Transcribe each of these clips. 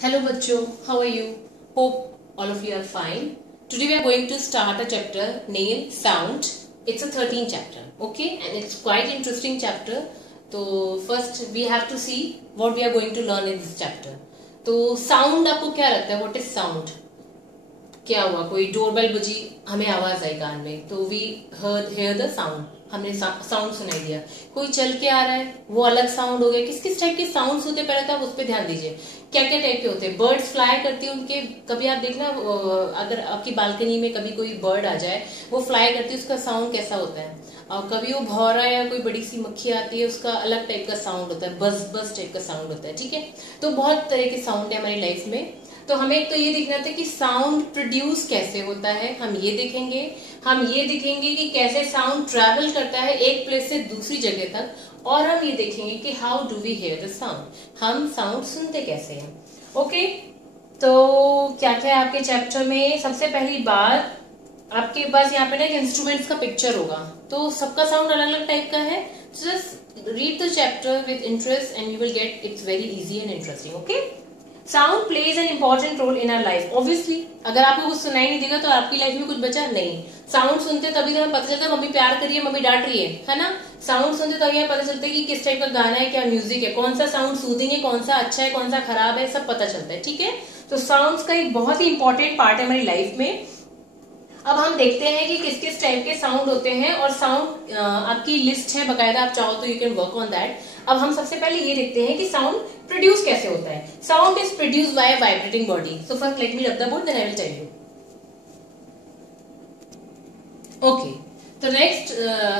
Hello bachcho, how are you? Hope all of you are fine. Today we are going to start a chapter named Sound. It's a 13th chapter, okay? And it's quite interesting chapter. So first we have to see what we are going to learn in this chapter. तो sound आपको क्या लगता है? What is sound? क्या हुआ? कोई doorbell बजी, हमें आवाज आई कान में, तो वी hear the sound. हमने साउंड सुनाई दिया. कोई चल के आ रहा है, वो अलग साउंड हो गया. किस किस टाइप के साउंड्स होते पहले तो आप उस पर ध्यान दीजिए. क्या क्या टाइप के होते हैं. बर्ड्स फ्लाई करती है, उनके कभी आप देखना अगर आपकी बालकनी में कभी कोई बर्ड आ जाए, वो फ्लाई करती है, उसका साउंड कैसा होता है. और कभी वो भौरा या कोई बड़ी सी मक्खी आती है, उसका अलग टाइप का साउंड होता है, बस बस टाइप का साउंड होता है. ठीक है, तो बहुत तरह के साउंड है हमारी लाइफ में. तो हमें तो ये देखना था कि साउंड प्रोड्यूस कैसे होता है, हम ये देखेंगे. हम ये देखेंगे कि कैसे साउंड ट्रैवल करता है एक प्लेस से दूसरी जगह तक. और हम ये देखेंगे कि how do we hear the sound, हम साउंड सुनते कैसे हैं. ओके, तो क्या क्या है आपके चैप्टर में. सबसे पहली बात, आपके पास यहाँ पे ना एक इंस्ट्रूमेंट्स का पिक्चर होगा, तो सबका साउंड अलग अलग टाइप का है. Just read the chapter with interest and you will get it's very easy and interesting. Okay, sound plays an important role in our life. Obviously अगर आपको कुछ सुनाई नहीं देगा तो आपकी लाइफ में कुछ बचा नहीं. साउंड सुनते तभी तो हमें पता चलता है मम्मी प्यार करिए, मम्मी डांट रही है ना. साउंड सुनते तभी हमें पता चलता है कि किस टाइप का गाना है, क्या म्यूजिक है, कौन सा साउंड सूदिंग है, कौन सा अच्छा है, कौन सा खराब है, सब पता चलता है. ठीक है, तो साउंड्स का एक बहुत ही इंपॉर्टेंट पार्ट है हमारी लाइफ में. अब हम देखते हैं कि किस किस टाइप के साउंड होते हैं, और साउंड आपकी लिस्ट है बकायदा, आप चाहो तो you can work on that. अब हम सबसे पहले ये देखते हैं कि साउंड प्रोड्यूस कैसे होता है. Sound is produce by vibrating body. So first let me rub the board, then I will tell you. Okay, तो नेक्स्ट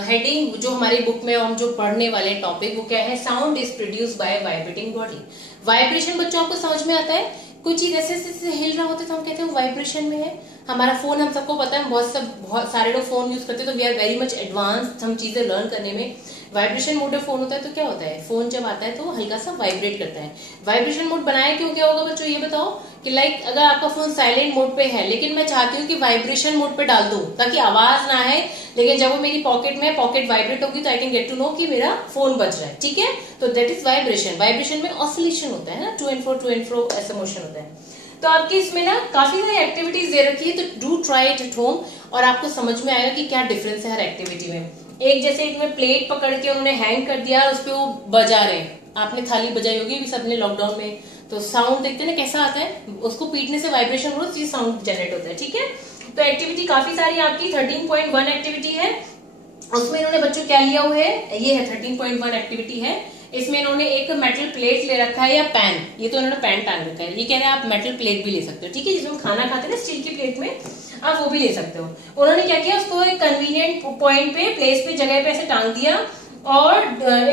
हेडिंग जो हमारी बुक में हम जो पढ़ने वाले टॉपिक वो क्या है, sound is produce by vibrating body. Vibration बच्चों आपको समझ में आता है. कोई चीज ऐसे ऐसे हिल रहा होता है तो हम कहते हैं वाइब्रेशन में है. हमारा फोन, हम सबको पता है, बहुत सारे लोग फोन यूज करते हैं, तो we are very much advanced हम चीजें लर्न करने में. वाइब्रेशन मोड में फोन होता है तो क्या होता है, फोन जब आता है तो हल्का सा वाइब्रेट करता है. वाइब्रेशन मोड बनाया क्यों, क्या होगा बच्चों ये बताओ. कि लाइक अगर आपका फोन साइलेंट मोड पे है, लेकिन मैं चाहती हूँ कि वाइब्रेशन मोड पे डाल दूं ताकि आवाज ना आए, लेकिन जब वो मेरी पॉकेट में पॉकेट वाइब्रेट होगी तो I can get to know कि मेरा फोन बज रहा है. ठीक है, तो दैट इज वाइब्रेशन. वाइब्रेशन में ऑसिलेशन होता है ना, टू एंड फ्रो ऐसा मोशन होता है. तो आपकी इसमें ना काफी सारी एक्टिविटीज दे रखी है, तो do try it at home और आपको समझ में आएगा कि क्या डिफरेंस है हर एक्टिविटी में. एक जैसे एक में प्लेट पकड़ के उन्होंने हैंग कर दिया और उस पर वो बजा रहे हैं, आपने थाली बजाई होगी भी सबने लॉकडाउन में, तो साउंड देखते हैं ना कैसा आता है, उसको पीटने से वाइब्रेशन हो तो साउंड जनरेट होता है. ठीक है, तो एक्टिविटी काफी सारी आपकी 13.1 एक्टिविटी है. उसमें इन्होंने बच्चों क्या लिया हुआ है, ये है 13.1 एक्टिविटी है. इसमें इन्होंने एक मेटल प्लेट ले रखा है या पैन, ये तो इन्होंने पैन टांग रखा है. ये कह रहे हैं आप मेटल प्लेट भी ले सकते हो. ठीक है, जिसमें खाना खाते हैं ना स्टील की प्लेट में, आप वो भी ले सकते हो. उन्होंने क्या किया, उसको एक कन्वीनियंट पॉइंट पे, प्लेस पे, जगह पे ऐसे टांग दिया, और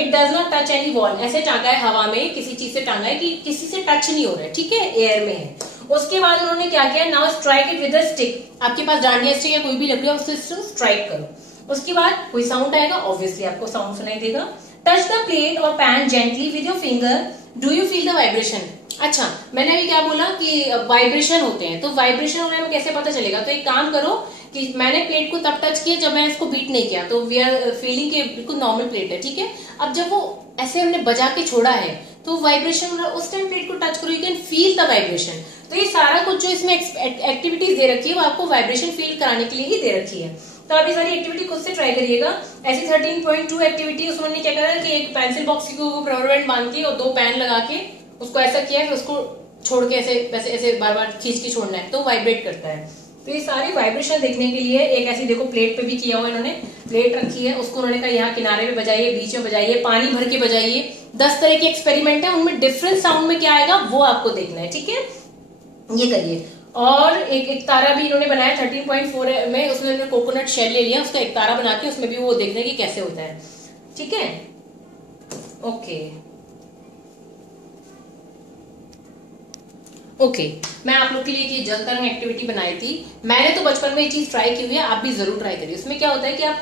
it does not touch any wall. ऐसे टांगा है हवा में, किसी चीज से टांगा है कि किसी से टच नहीं हो रहा है. ठीक है, एयर में है. उसके बाद उन्होंने क्या किया, now strike it with a stick. आपके पास डांडिया स्टिक या कोई भी लकड़ी है, उससे स्ट्राइक करो. उसके बाद कोई साउंड आएगा, ऑब्वियसली आपको साउंड सुनाई देगा. टच द प्लेट और pan gently with your finger. Do you feel the vibration. अच्छा, मैंने अभी क्या बोला कि वाइब्रेशन होते हैं, तो वाइब्रेशन होने में कैसे पता चलेगा. तो एक काम करो कि मैंने प्लेट को तब टच किया जब मैंने इसको बीट नहीं किया, तो वी आर फीलिंग के बिल्कुल नॉर्मल प्लेट है. ठीक है, अब जब वो ऐसे हमने बजा के छोड़ा है तो वाइब्रेशन हो रहा है, उस टाइम प्लेट को टच करो, you can feel the vibration. तो ये सारा कुछ जो इसमें एक्टिविटीज दे रखी है वो आपको वाइब्रेशन फील कराने के लिए ही दे रखी है. तो आप ये सारी एक्टिविटी खुद से ट्राई करिएगा. ऐसी 13.2 एक्टिविटी, उसमें क्या करा कि एक पेंसिल बॉक्स को रबर बैंड बांध के और 2 पेन लगा के उसको ऐसा किया, फिर उसको छोड़ के ऐसे वैसे ऐसे बार बार खींच के छोड़ना है, तो वाइब्रेट करता है. तो ये सारी वाइब्रेशन देखने के लिए एक ऐसी देखो प्लेट पे भी किया हुआ, इन्होंने प्लेट रखी है, उसको उन्होंने कहा यहाँ किनारे पे बजाइए, बीच में बजाइए, पानी भर के बजाइए. 10 तरह के एक्सपेरिमेंट है, उनमें डिफरेंट साउंड में क्या आएगा वो आपको देखना है. ठीक है, ये करिए. और एक तारा भी इन्होंने बनाया 13.4 में, उसमें उन्होंने कोकोनट शेल ले लिया, उसका एक तारा बना के उसमें भी वो देखने की कैसे होता है. ठीक है, ओके, मैं आप लोग के लिए ये जल तरंग एक्टिविटी बनाई थी. मैंने तो बचपन में ये चीज ट्राई की हुई है, आप भी जरूर ट्राई करिए. उसमें क्या होता है कि आप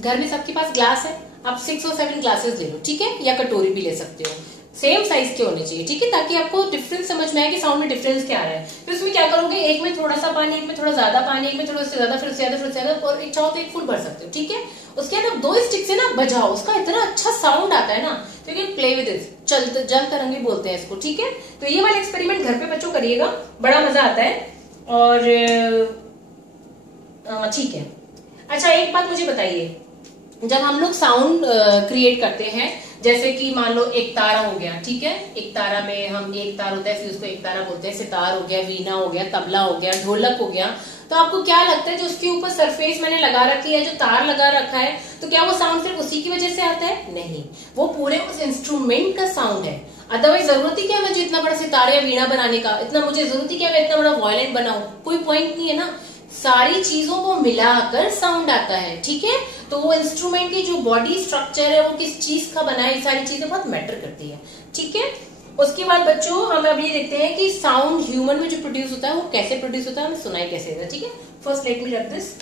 घर में सबके पास ग्लास है, आप 6 और 7 ग्लासेस ले लो. ठीक है, या कटोरी भी ले सकते हो. सेम साइज के होने चाहिए, ठीक है, ताकि आपको डिफरेंस समझ में आए कि साउंड में डिफरेंस क्या आ रहा है। फिर उसमें क्या करोगे, एक में थोड़ा सा पानी, एक में थोड़ा ज्यादा पानी, एक में थोड़ा से ज्यादा, फिर उससे ज्यादा, फिर उससे ज्यादा, और एक चाहो तो एक फुल भर सकते हो, ठीक है। उसके बाद आप 2 स्टिक से ना बजाओ, उसका इतना अच्छा साउंड आता है ना, तो you can play with it. जल तरंगी बोलते हैं इसको, ठीक है। तो ये वाला एक्सपेरिमेंट घर पे बच्चों करिएगा, बड़ा मजा आता है। और ठीक है। अच्छा एक बात मुझे बताइए, जब हम लोग साउंड क्रिएट करते हैं, जैसे कि मान लो एक तारा हो गया, ठीक है, एक तारा में हम एक तार होता है, फिर उसको एक तारा बोलते हैं, सितार हो गया, वीणा हो गया, तबला हो गया, ढोलक हो गया, तो आपको क्या लगता है जो उसके ऊपर सरफेस मैंने लगा रखी है, जो तार लगा रखा है, तो क्या वो साउंड सिर्फ उसी की वजह से आता है? नहीं, वो पूरे उस इंस्ट्रूमेंट का साउंड है। अदरवाइज जरूरत ही क्या है मुझे इतना बड़ा सितार या वीणा बनाने का, इतना मुझे जरूरत ही क्या मैं इतना बड़ा वायलिन बनाऊं, कोई पॉइंट नहीं है ना। सारी चीजों को मिलाकर साउंड आता है, ठीक है। तो वो इंस्ट्रूमेंट की जो बॉडी स्ट्रक्चर है वो किस चीज का बना है, सारी चीजें बहुत मैटर करती है, ठीक है। उसके बाद बच्चों हम अब ये देखते हैं कि साउंड ह्यूमन में जो प्रोड्यूस होता है वो कैसे प्रोड्यूस होता है, हमें सुनाई कैसे देता है, ठीक है। फर्स्ट लेट मी रख दिस।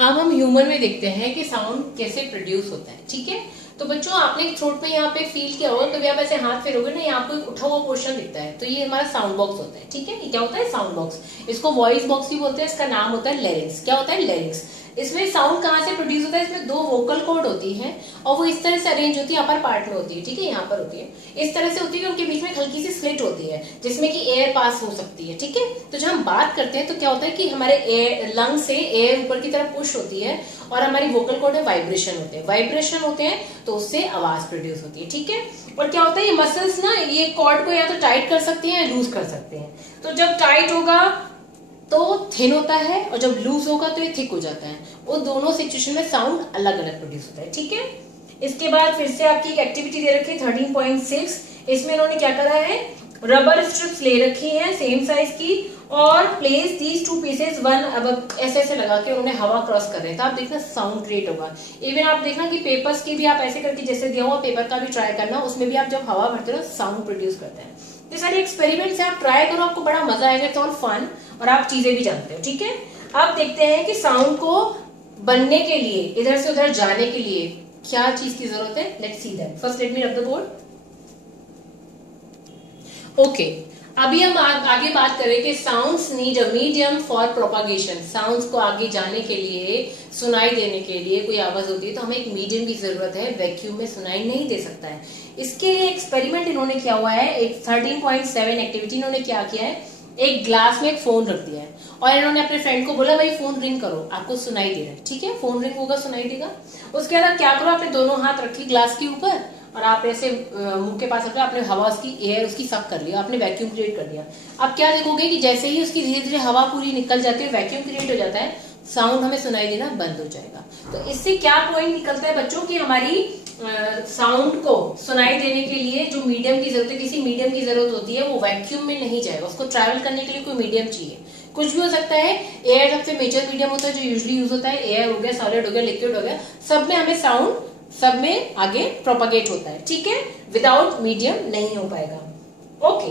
अब हम ह्यूमन में देखते हैं कि साउंड कैसे प्रोड्यूस होता है, ठीक है। तो बच्चों आपने थ्रोट में यहाँ पे फील किया होगा, कभी आप ऐसे हाथ फेरोगे ना, यहाँ आपको एक उठा हुआ पोर्शन दिखता है, तो ये हमारा साउंड बॉक्स होता है, ठीक है। ये क्या होता है? Sound box. इसको वॉइस बॉक्स भी बोलते हैं, इसका नाम होता है लेरिंक्स। क्या होता है? लेरिंक्स। इसमें साउंड कहाँ से प्रोड्यूस होता है? इसमें 2 वोकल कॉर्ड होती है और वो इस तरह से अरेंज होती है, अपर पार्ट में होती है, ठीक है, यहाँ पर होती है, इस तरह से होती है, उनके बीच में हल्की सी स्लिट होती है जिसमें कि एयर पास हो सकती है, ठीक है। तो जब हम बात करते हैं तो क्या होता है कि हमारे एयर लंग से एयर ऊपर की तरफ पुश होती है और हमारी वोकल कॉर्ड है वाइब्रेशन होते हैं, वाइब्रेशन होते हैं तो उससे आवाज प्रोड्यूस होती है, ठीक है। और क्या होता है, ये मसल्स ना ये कॉर्ड को या तो टाइट कर सकते हैं या लूज कर सकते हैं। तो जब टाइट होगा तो थिन होता है और जब लूज होगा तो ये थिक हो जाता है। वो दोनों सिचुएशन में साउंड अलग अलग प्रोड्यूस होता है, ठीक है। इसके बाद फिर से आपकी एक एक्टिविटी दे रखी है 13.6। इसमें इन्होंने क्या करा है, रबर स्ट्रिप्स ले रखी है सेम साइज की और प्लेस दीज 2 पीसेस वन अब ऐसे ऐसे लगा के उन्होंने हवा क्रॉस कर रहे हैं। तो आप देखना साउंड क्रिएट होगा। इवन आप देखना कि पेपर्स की भी आप ऐसे करके जैसे दिया हुआ पेपर का भी ट्राई करना, उसमें भी आप जब हवा भरते हो साउंड प्रोड्यूस करते हैं। ये सारे एक्सपेरिमेंट्स आप ट्राई करो, आपको बड़ा मजा आएगा, इट्स ऑल फन और आप चीजें भी जानते हो, ठीक है। अब देखते हैं कि साउंड को बनने के लिए, इधर से उधर जाने के लिए क्या चीज की जरूरत है। Let's see that. First let मी रख द बोर्ड। ओके, अभी हम आगे बात करें कि sounds need a medium for propagation. Sounds को आगे जाने के लिए, सुनाई देने के लिए कोई आवाज होती है तो हमें एक मीडियम की जरूरत है, वैक्यूम में सुनाई नहीं दे सकता है। इसके लिए एक्सपेरिमेंट इन्होंने किया हुआ है, एक 13.7 एक्टिविटी इन्होंने क्या किया है, एक ग्लास में एक फोन रख दिया है और इन्होंने अपने फ्रेंड को बोला भाई फोन रिंग करो, आपको सुनाई दे रहा है, ठीक है, फोन रिंग होगा सुनाई देगा। उसके बाद क्या करो, आपने दोनों हाथ रखी ग्लास के ऊपर और आप ऐसे मुंह के पास रखो, आपने हवा उसकी एयर उसकी सक कर लिया, आपने वैक्यूम क्रिएट कर दिया। अब क्या देखोगे कि जैसे ही उसकी धीरे धीरे हवा पूरी निकल जाती है, वैक्यूम क्रिएट हो जाता है, साउंड हमें सुनाई देना बंद हो जाएगा। तो इससे क्या पॉइंट निकलता है बच्चों की हमारी साउंड को सुनाई देने के लिए जो मीडियम की जरूरत है, किसी मीडियम की जरूरत होती है, वो वैक्यूम में नहीं जाएगा, उसको ट्रैवल करने के लिए कोई मीडियम चाहिए। कुछ भी हो सकता है, एयर सबसे मेजर मीडियम होता है जो यूजुअली यूज होता है, एयर हो गया, सॉलिड हो गया, लिक्विड हो गया, सब में हमें साउंड सब में आगे प्रोपागेट होता है, ठीक है, विदाउट मीडियम नहीं हो पाएगा। ओके,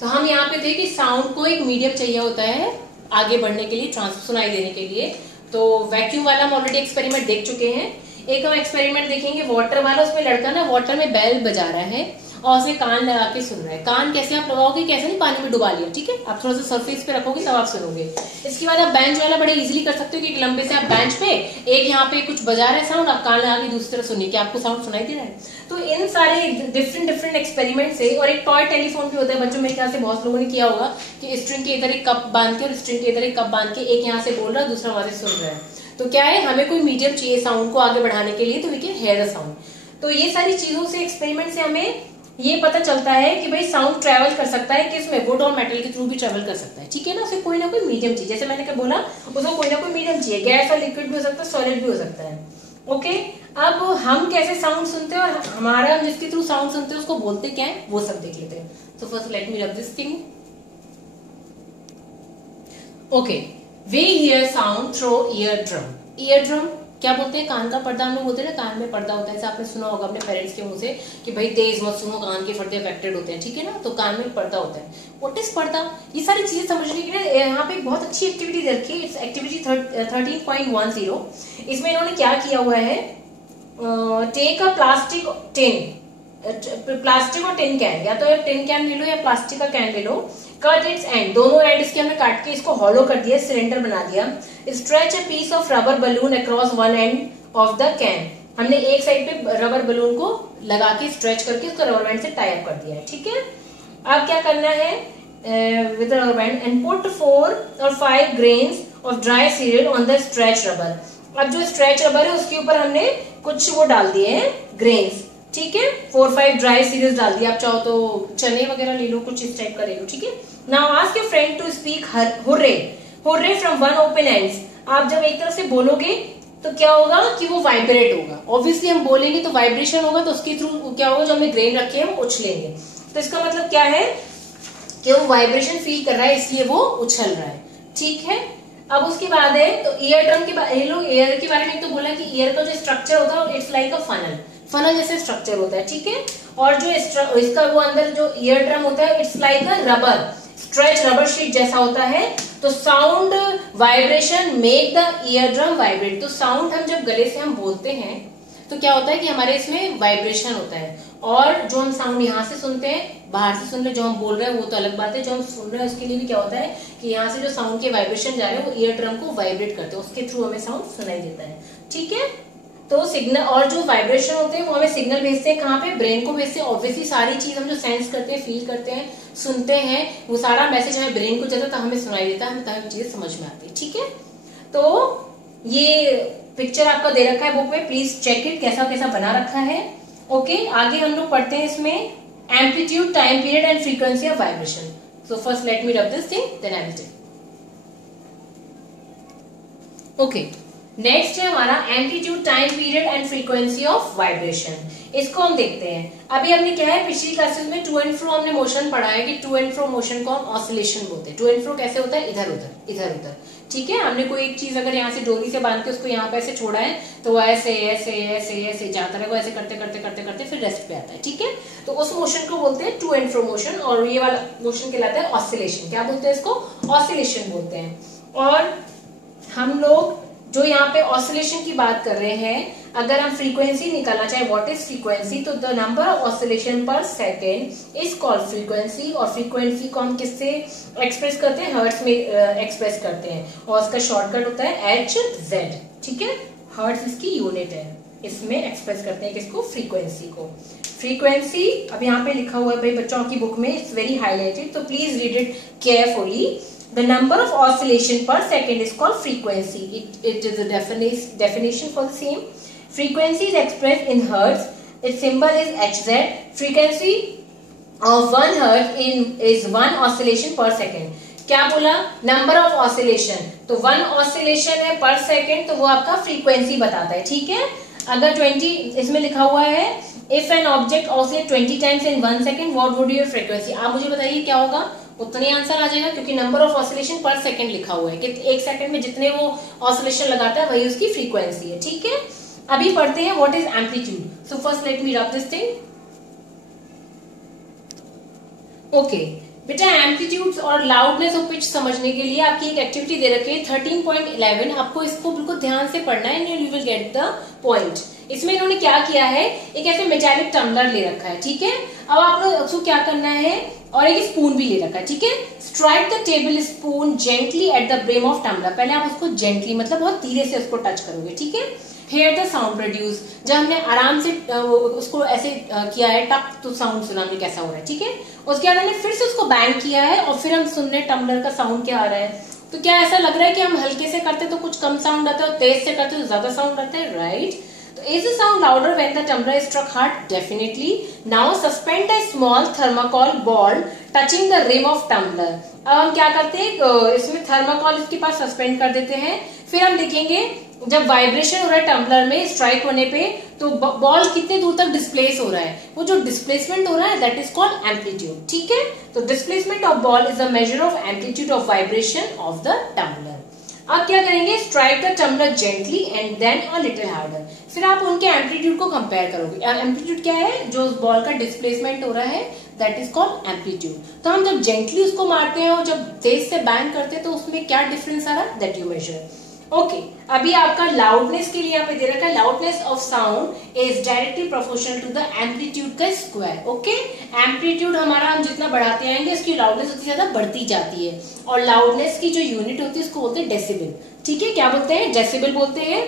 तो हम यहाँ पे थे कि साउंड को एक मीडियम चाहिए होता है आगे बढ़ने के लिए, सुनाई देने के लिए। तो वैक्यूम वाला हम ऑलरेडी एक्सपेरिमेंट देख चुके हैं। एक हम एक्सपेरिमेंट देखेंगे वाटर वाला। उसमें लड़का ना वाटर में बेल बजा रहा है और उसमें कान लगा के सुन रहा है। कान कैसे आप लगाओगे, कैसे नहीं, पानी में डुबा लिया, ठीक है, आप थोड़ा सा सरफेस पे रखोगे तब आप सुनोगे। इसके बाद आप बेंच वाला बड़े इजीली कर सकते हो कि लंबे से आप बेंच पे एक यहाँ पे कुछ बजा रहे साउंड, आप कान लगा के दूसरी तरफ सुनिए कि आपको साउंड सुनाई दे रहा है। तो इन सारे डिफरेंट एक्सपेरिमेंट से, और एक टॉय टेलीफोन भी होता है बच्चों, मेरे ख्याल से बहुत लोगों ने किया होगा कि स्ट्रिंग के इधर एक कप बांध के और स्ट्रिंग के इधर एक कप बांध के एक यहाँ से बोल रहा है, दूसरा वहां से सुन रहा है। तो क्या है, हमें कोई मीडियम चाहिए साउंड को आगे बढ़ाने के लिए, तो we can hear the sound. तो ये सारी चीजों से, एक्सपेरिमेंट से हमें ये पता चलता है कि भाई साउंड ट्रैवल कर सकता है किसमें, वुड और मेटल के थ्रू भी ट्रैवल कर सकता है, ठीक है ना। उसे कोई ना कोई मीडियम चाहिए, जैसे मैंने क्या बोला, उसको कोई ना कोई मीडियम चाहिए, गैस और लिक्विड भी हो सकता है, सॉलिड भी हो सकता है। ओके, अब हम कैसे साउंड सुनते हैं और हमारा जिसके थ्रू साउंड सुनते हैं उसको बोलते क्या है, वो सब देख लेते हैं। So first let me rub this thing. Okay, we hear sound through ear drum. Ear drum क्या बोलते हैं, कान का पर्दा हम लोग बोलते हैं ना, कान में पर्दा होता है, ऐसा आपने सुना होगा अपने पेरेंट्स के मुंह से कि भाई तेज मत सुनो, कान के पर्दे अफेक्टेड होते हैं, ठीक है ना। तो कान में पर्दा होता है। व्हाट इज पर्दा, ये सारी चीजें समझने के लिए यहाँ पे एक बहुत अच्छी एक्टिविटी रखी है, इट्स एक्टिविटी 13.10। इसमें इन्होंने क्या किया हुआ है, टेक अ प्लास्टिक और टिन कैन, या तो टिन कैन ले लो या प्लास्टिक का कैन ले लो, कट इट्स एंड, दोनों एंड इसके हमने काट के इसको हॉलो कर दिया, सिलेंडर बना दिया, stretch a piece of rubber balloon across one end of the can, हमने एक साइड पे रबर बलून को लगा के स्ट्रेच करके उसको रबर बैंड से टाई अप कर दिया है, ठीक है। अब क्या करना है with rubber band, and put 4 or 5 grains of dry cereal on the stretch rubber, अब जो स्ट्रेच रबर है उसके ऊपर हमने कुछ वो डाल दिए हैं ग्रेन्स, ठीक है, 4-5 ड्राई सीरियल्स डाल दिया, आप चाहो तो चने वगैरह ले लो, कुछ इस टाइप का ले लो, ठीक है। Now ask your friend to speak hurray, hurray from one open ends, आप जब एक तरफ से बोलोगे तो क्या होगा कि वो वाइब्रेट होगा, ऑब्वियसली हम बोलेंगे तो वाइब्रेशन होगा, तो उसके थ्रू क्या होगा, जो हमने ग्रेन रखे हैं वो उछलेंगे, तो इसका मतलब क्या है कि वो वाइब्रेशन फील कर रहा है इसलिए वो उछल रहा है, ठीक है। अब उसके बाद है तो ईयर ड्रम के एयर के बारे में तो बोला कि ईयर का जो स्ट्रक्चर होता है it's like a funnel, funnel जैसे स्ट्रक्चर होता है, ठीक है। और जो इसका वो अंदर जो ईयर ड्रम होता है it's like a rubber, stretch rubber sheet जैसा होता है, तो sound vibration make the ear drum vibrate, तो साउंड हम जब गले से हम बोलते हैं तो क्या होता है कि हमारे इसमें वाइब्रेशन होता है, और जो हम साउंड यहाँ से सुनते हैं, बाहर से सुन रहे, जो हम बोल रहे हैं वो तो अलग बात है, जो हम सुन रहे हैं उसके लिए भी क्या होता है कि यहाँ से जो साउंड के वाइब्रेशन जा रहे हैं वो ईयर ड्रम को वाइब्रेट करते हैं, उसके थ्रू हमें साउंड सुनाई देता है, ठीक है। तो सिग्नल और जो वाइब्रेशन होते हैं वो हमें सिग्नल भेजते हैं कहाँ पे, ब्रेन को भेजते हैं, ऑब्वियसली सारी चीज हम जो सेंस करते हैं, फील करते हैं, सुनते हैं, वो सारा मैसेज हमें ब्रेन को जाता है, तो हमें सुनाई देता है, हमें तब चीजें समझ में आती है, ठीक है। तो ये पिक्चर आपका दे रखा है बुक में, प्लीज चेक इट, कैसा कैसा बना रखा है, ओके। आगे हम लोग पढ़ते हैं इसमें amplitude, time period and frequency of vibration. So first let me rub this thing, then I will tell. Okay, next है हमारा amplitude, time period and frequency of vibration, इसको हम देखते हैं। अभी हमने क्या है, पिछली क्लासेस में टू एंड फ्रो हमने मोशन पढ़ा है कि टू एंड फ्रो मोशन को हम ऑसिलेशन बोलते हैं। टू एंड फ्रो कैसे होता है, इधर उधर इधर उधर, ठीक है। हमने कोई एक चीज अगर यहाँ से डोरी से बांध के उसको यहाँ पे ऐसे छोड़ा है तो वो ऐसे ऐसे ऐसे ऐसे जाता रहेगा, ऐसे करते करते करते करते फिर रेस्ट पे आता है, ठीक है। तो उस मोशन को बोलते हैं टू एंड फ्रो मोशन, और ये वाला मोशन कहलाता है ऑसिलेशन। क्या बोलते हैं इसको, ऑसिलेशन बोलते हैं। और हम लोग जो यहाँ पे ऑसिलेशन की बात कर रहे हैं, अगर हम फ्रीक्वेंसी निकालना चाहे, व्हाट इज फ्रीक्वेंसी, तो द नंबर ऑफ ऑसिलेशन पर सेकेंड इज कॉल्ड फ्रीक्वेंसी, और फ्रीक्वेंसी को हम किससे एक्सप्रेस करते हैं, हर्ट्ज में एक्सप्रेस करते हैं, और उसका शॉर्टकट होता है Hz, ठीक है। हर्ट्ज इसकी यूनिट है, इसमें एक्सप्रेस करते हैं किसको, फ्रीक्वेंसी को। फ्रीक्वेंसी अब यहाँ पे लिखा हुआ है भाई बच्चों की बुक में, इट्स वेरी हाईलाइटेड, तो please read it carefully. The number of oscillation per second is called frequency. It is a definition for the same. Frequency is expressed in hertz. Its symbol is Hz. Frequency of 1 hertz is 1 oscillation per second. क्या बोला, number of oscillation, तो 1 oscillation है पर second, तो वो आपका frequency बताता है, ठीक है। अगर 20 इसमें लिखा हुआ है if an object oscillate 20 times in 1 second what would your frequency, आप मुझे बताइए क्या होगा, उतने आंसर आ जाएगा, क्योंकि नंबर ऑफ ऑसिलेशन पर सेकंड लिखा हुआ है कि एक सेकंड में जितने वो ऑसिलेशन लगाता है वही उसकी फ्रीक्वेंसी है, ठीक है। अभी पढ़ते हैं what is amplitude. So first let me rub this thing, okay बेटा। एम्पलीट्यूड और लाउडनेस ऑफ पिच समझने के लिए आपकी एक एक्टिविटी दे रखी है 13.11, आपको इसको बिल्कुल ध्यान से पढ़ना है and you will get the point. इसमें इन्होंने क्या किया है, एक ऐसे मेटालिक टम्बलर ले रखा है, ठीक है। अब आप लोग उसको क्या करना है, और एक स्पून भी ले रखा है, ठीक है। Strike the table spoon gently at the brim of tumbler, पहले आप उसको जेंटली मतलब बहुत धीरे से उसको टच करोगे, ठीक है। हेयर द साउंड प्रोड्यूस, जब हमने आराम से उसको ऐसे किया है टप, तो साउंड सुना हमने कैसा हो रहा है, ठीक है। उसके बाद हमने फिर से उसको बैंग किया है और फिर हम सुन रहे टम्बलर का साउंड क्या आ रहा है, तो क्या ऐसा लग रहा है कि हम हल्के से करते तो कुछ कम साउंड आता है और तेज से करते तो ज्यादा साउंड आता है, right. Is the sound louder when the tumbler is struck hard? Definitely. Now suspend a small thermocol ball touching the rim of tumbler. अब हम क्या करते हैं, इसमें थर्माकोल इसके पास सस्पेंड कर देते हैं, फिर हम देखेंगे जब वाइब्रेशन हो रहा है टम्बलर में स्ट्राइक होने पे, तो बॉल कितने दूर तक डिस्प्लेस हो रहा है, वो जो डिस्प्लेसमेंट हो रहा है दैट इज कॉल्ड एम्पलीट्यूड, ठीक है। तो displacement of ball is the measure of amplitude of vibration of the tumbler. अब क्या करेंगे, strike the tumbler gently and then a little harder, फिर आप उनके एम्पलीट्यूड को कंपेयर करोगे। एम्पलीट्यूड क्या है, जो उस बॉल का डिस्प्लेसमेंट हो रहा है दैट इज कॉल्ड एम्पलीट्यूड। तो हम जब जेंटली उसको मारते हैं और जब तेज से बैंग करते हैं तो उसमें क्या डिफरेंस आ रहा है, दैट यू मेजर, ओके अभी आपका लाउडनेस के लिए यहाँ पे दे रखा है, loudness of sound is directly proportional to the amplitude का स्क्वायर। ओके एम्पलीट्यूड हमारा हम जितना बढ़ाते आएंगे इसकी लाउडनेस उतनी ज्यादा बढ़ती जाती है, और लाउडनेस की जो यूनिट होती है उसको बोलते हैं डेसिबल। ठीक है, क्या बोलते हैं? डेसिबल बोलते हैं।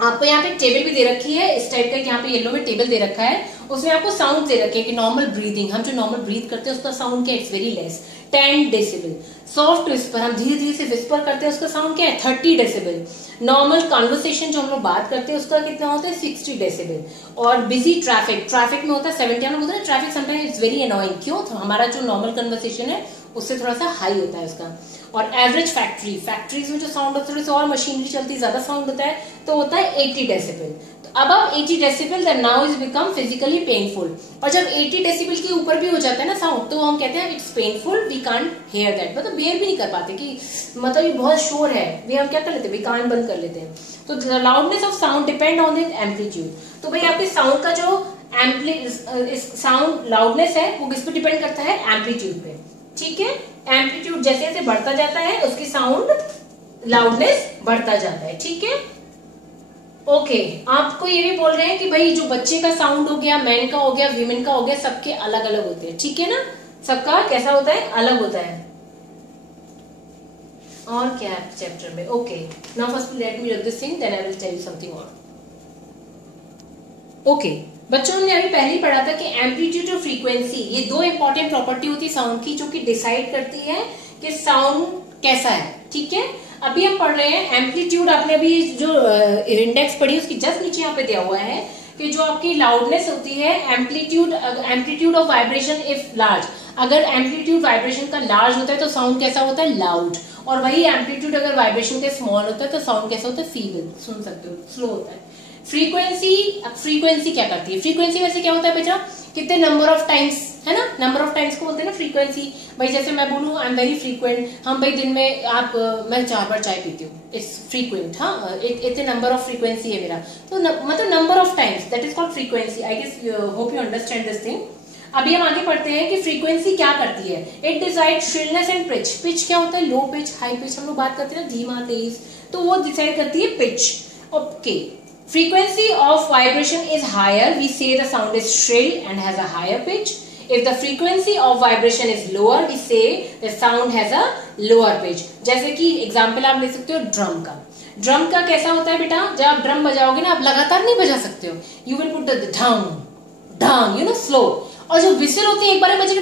आपको यहाँ पे टेबल भी दे रखी है इस टाइप का, यहाँ पे येलो में टेबल दे रखा है, उसमें आपको साउंड दे रखे हैं कि नॉर्मल ब्रीदिंग, हम जो नॉर्मल ब्रीथ करते हैं उसका साउंड क्या है? It's very less, 10 decibel. Soft whisper, हम धीरे धीरे से विस्पर करते हैं, उसका साउंड क्या है? 30 डेसिबल। नॉर्मल कॉन्वर्सेशन जो हम लोग बात करते हैं उसका कितना होता है? 60 डेसिबल। और बिजी ट्रैफिक, ट्रैफिक में होता है 70। हम लोग बोलते हैं traffic sometimes it's very annoying, क्यों? तो हमारा जो नॉर्मल कन्वर्सेशन है उससे थोड़ा सा हाई होता है उसका। और एवरेज फैक्ट्री, फैक्ट्रीज में जो साउंड होता है और मशीनरी चलती है ज्यादा साउंड होता है तो होता है 80 डेसिबल। तो अब 80 decibel then now is become physically painful. और जब 80 डेसिबल के ऊपर भी हो जाता है ना साउंड तो हम कहते हैं it's painful, we can't hear that, मतलब बेयर भी नहीं कर पाते कि मतलब ये बहुत शोर है, वे हम क्या कर लेते हैं? वी कान बंद कर लेते हैं। तो loudness of sound depend on the amplitude. तो भाई आपके साउंड का जो साउंड लाउडनेस है वो किस पे डिपेंड करता है? एम्पलीट्यूड पे। ठीक है, एम्पलीट्यूड जैसे जैसे बढ़ता जाता है उसकी साउंड लाउडनेस बढ़ता जाता है। ठीक है, ओके आपको ये भी बोल रहे हैं कि भाई जो बच्चे का साउंड हो गया, मैन का हो गया, वीमेन का हो गया, सबके अलग अलग होते हैं। ठीक है ना, सबका कैसा होता है? अलग होता है। और क्या है चैप्टर में? Okay now first let me read this thing then I will tell you something और। ओके बच्चों ने अभी पहले ही पढ़ा था कि एम्पलीट्यूड और फ्रीक्वेंसी ये दो इंपॉर्टेंट प्रॉपर्टी होती है साउंड की जो कि डिसाइड करती है कि साउंड कैसा है। ठीक है, अभी हम पढ़ रहे हैं एम्पलीट्यूड। आपने अभी जो इंडेक्स पढ़ी उसकी जस्ट नीचे यहाँ पे दिया हुआ है कि जो आपकी लाउडनेस होती है, amplitude of vibration if large, अगर एम्पलीट्यूड वाइब्रेशन का लार्ज होता है तो साउंड कैसा होता है? लाउड। और वही एम्पलीट्यूड अगर वाइब्रेशन का स्मॉल होता है तो साउंड कैसा होता है? फीबल, सुन सकते हो, स्लो होता है। फ्रीक्वेंसी क्या करती है? फ्रीक्वेंसी वैसे क्या होता है बेटा? कितने नंबर ऑफ टाइम्स, है ना, नंबर ऑफ टाइम्स को बोलते हैं ना फ्रीक्वेंसी। भाई जैसे मैं बोलूं आई एम वेरी फ्रीक्वेंट, हम भाई दिन में मैं 4 बार चाय पीती हूँ, इट्स फ्रीक्वेंट। हाँ, इतने नंबर ऑफ फ्रीक्वेंसी है मेरा, तो मतलब number of times, that is called frequency. I guess hope you understand this thing. अभी हम आगे पढ़ते हैं कि फ्रीक्वेंसी क्या करती है। It decide shrillness and pitch. Pitch क्या होता है? Low pitch, high pitch. हम लोग बात करते हैं ना धीमा तेज, तो वो डिसाइड करती है pitch. Okay, frequency of vibration is higher, we say the sound is shrill and has a higher pitch. If the frequency of vibration is lower, we say the sound has a lower pitch. जैसे कि example आप ले सकते हो drum का। Drum का कैसा होता है बेटा? जब आप ड्रम बजाओगे ना आप लगातार नहीं बजा सकते हो, यू विल पुट द ढंग ढंग, यू नो, स्लो। और जो विसल होती है एक बार में बजेगा,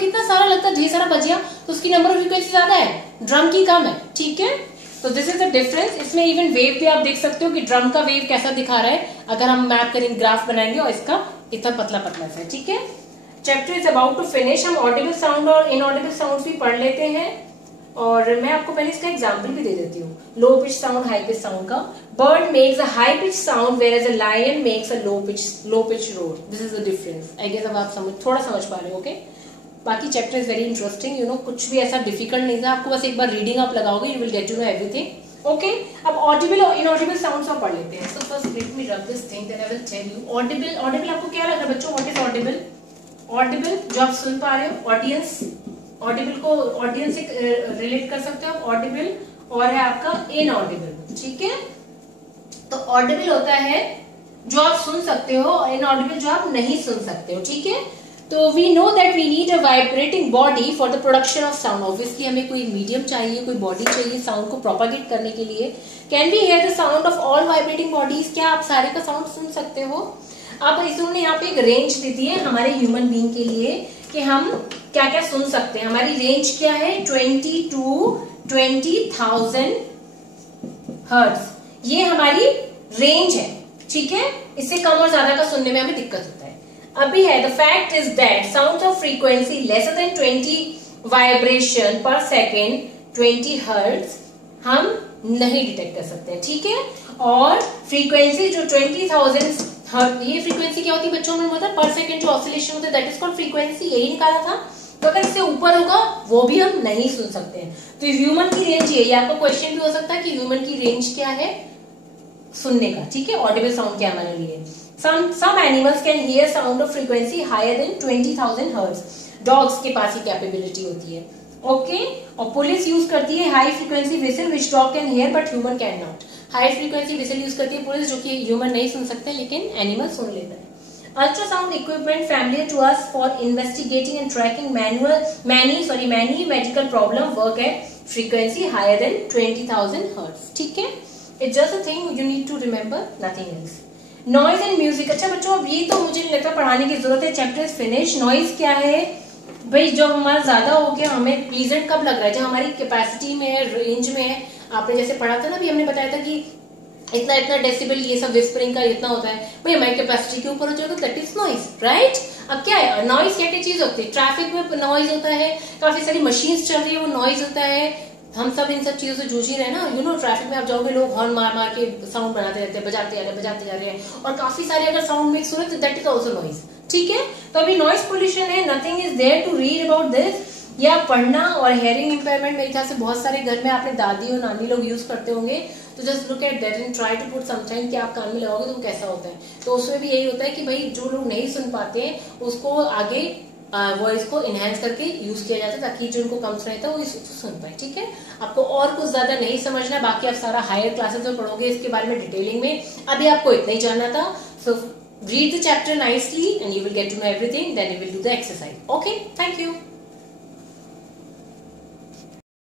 कितना सारा लगता है, ढेर सारा बज गया, तो उसकी नंबर ऑफ फ्रीक्वेंसी ज्यादा है, ड्रम की कम है। ठीक है, तो दिस इज द डिफरेंस। इसमें इवन वेव भी आप देख सकते हो कि ड्रम का वेव कैसा दिखा रहा है, अगर हम मैप करेंगे, ग्राफ बनाएंगे, और इसका इतना पतला पतला सा। ठीक है, chapter is about to finish. हम ऑडिबल साउंड और इनऑडिबल साउंड भी पढ़ लेते हैं, और मैं आपको पहले इसका एग्जाम्पल भी दे देती हूँ। Low pitch sound, high pitch sound का। Bird makes a high pitch sound whereas a lion makes a low pitch roar. This is the difference. I guess अब आप थोड़ा समझ पा रहे हो। ओके, बाकी chapter is very interesting, you know, कुछ भी ऐसा डिफिकल्ट नहीं था, आपको बस एक बार रीडिंग आप लगाओगे, you will get to know everything. Okay, अब ऑडिबल और इनऑडिबल साउंड्स हम पढ़ लेते हैं। So first let me rub this thing then I will tell you. Audible आपको क्या लग रहा है बच्चों? What is Audible? ऑडिबल जो आप सुन पा रहे हो, ऑडियंस, ऑडिबल को ऑडियंस से रिलेट कर सकते हो आप। ऑडिबल और है आपका इनऑडिबल। ठीक है, तो ऑडिबल होता है जो आप सुन सकते हो, और इनऑडिबल जो आप नहीं सुन सकते हो। ठीक है, तो we know that we need a vibrating body for the production of sound. Obviously हमें कोई मीडियम चाहिए, कोई बॉडी चाहिए साउंड को प्रोपागेट करने के लिए। Can we hear the sound of all vibrating bodies? क्या आप सारे का साउंड सुन सकते हो? अब इन्होंने यहाँ पे एक रेंज दी थी है हमारे ह्यूमन बीइंग के लिए कि हम क्या क्या सुन सकते हैं। हमारी रेंज क्या है? 20 to 20,000 हर्ट्ज, ये हमारी रेंज है। ठीक है, इससे कम और ज्यादा का सुनने में हमें दिक्कत होता है। अभी है the fact is that sound of frequency lesser than 20 vibration पर सेकेंड 20 हर्ट्ज हम नहीं डिटेक्ट कर सकते हैं। ठीक है, और फ्रीक्वेंसी जो 20,000 हर्ट्ज, ये फ्रीक्वेंसी क्या होती है बच्चों में? मतलब पर सेकेंड जो ऑसिलेशन होता है दैट इज कॉल्ड फ्रीक्वेंसी, यही निकाला था। तो अगर इससे ऊपर होगा वो भी हम नहीं सुन सकते हैं। तो ह्यूमन की रेंज यही। आपका क्वेश्चन भी हो सकता है कि ह्यूमन की रेंज क्या है सुनने का। ठीक है, ऑडिबल साउंड क्या हमारे लिए। Some animals can hear sound of frequency higher than 20,000 hertz. Dogs के पास ये कैपेबिलिटी होती है। ओके और पुलिस यूज करती है high frequency whistle which dog can hear but human can not. High frequency whistle use करती है पुलिस, जो कि ह्यूमन नहीं सुन सकते लेकिन एनिमल सुन लेता है। Ultrasound equipment familiar to us for investigating and tracking many medical problem work at frequency higher than 20,000 hertz. ठीक है, it's just a thing you need to remember, nothing else. Noise and music. अच्छा बच्चों, अब ये तो मुझे नहीं लगता पढ़ाने की जरूरत है, चैप्टर इज फिनिश। नॉइज क्या है भाई? जब हमारा ज्यादा हो गया, हमें प्लीजेंट कब लग रहा है? जब हमारी कैपेसिटी में है, रेंज में है। आपने जैसे पढ़ा था ना, अभी हमने बताया था कि इतना इतना डेसिबल ये सब विस्परिंग का इतना होता है, भाई हमारी कैपेसिटी के ऊपर हो जाएगा, दैट इज नॉइज, राइट। अब क्या है नॉइज? क्या क्या चीज होती है? ट्रैफिक में नॉइज होता है, काफी सारी मशीन्स चल रही है, वो नॉइज होता है। हम सब इन सब चीजों से जूझ ही रहे हैं ना। यू नो ट्रैफिक में आप जाओगे, लोग हॉर्न मार मार के साउंड बनाते रहते हैं, बजाते जा रहे हैं, और काफी सारे अगर साउंड मिक्स हो रहे तो दैट इज ऑल्सो नॉइज। ठीक है, तो अभी नॉइज पोल्यूशन है, nothing is there to read about this. या पढ़ना और हेयरिंग इंपेयरमेंट मेरे ख्याल से बहुत सारे घर में आपने दादी और नानी लोग यूज करते होंगे, तो just look at that and try to put sometime कि आप कान में लगाओगे तो कैसा होता है। तो उसमें भी यही होता है कि भाई जो लोग नहीं सुन पाते हैं उसको आगे वॉइस को इनहेंस करके यूज किया जाता है, ताकि जो उनको कम सुनाई था वो इसको सुन पाए। ठीक है, आपको और कुछ ज्यादा नहीं समझना है, बाकी आप सारा हायर क्लासेस में पढ़ोगे इसके बारे में डिटेलिंग में। अभी आपको इतना ही जानना था। सो read the chapter nicely and you will get to know everything, then you will do the exercise. Okay, thank you.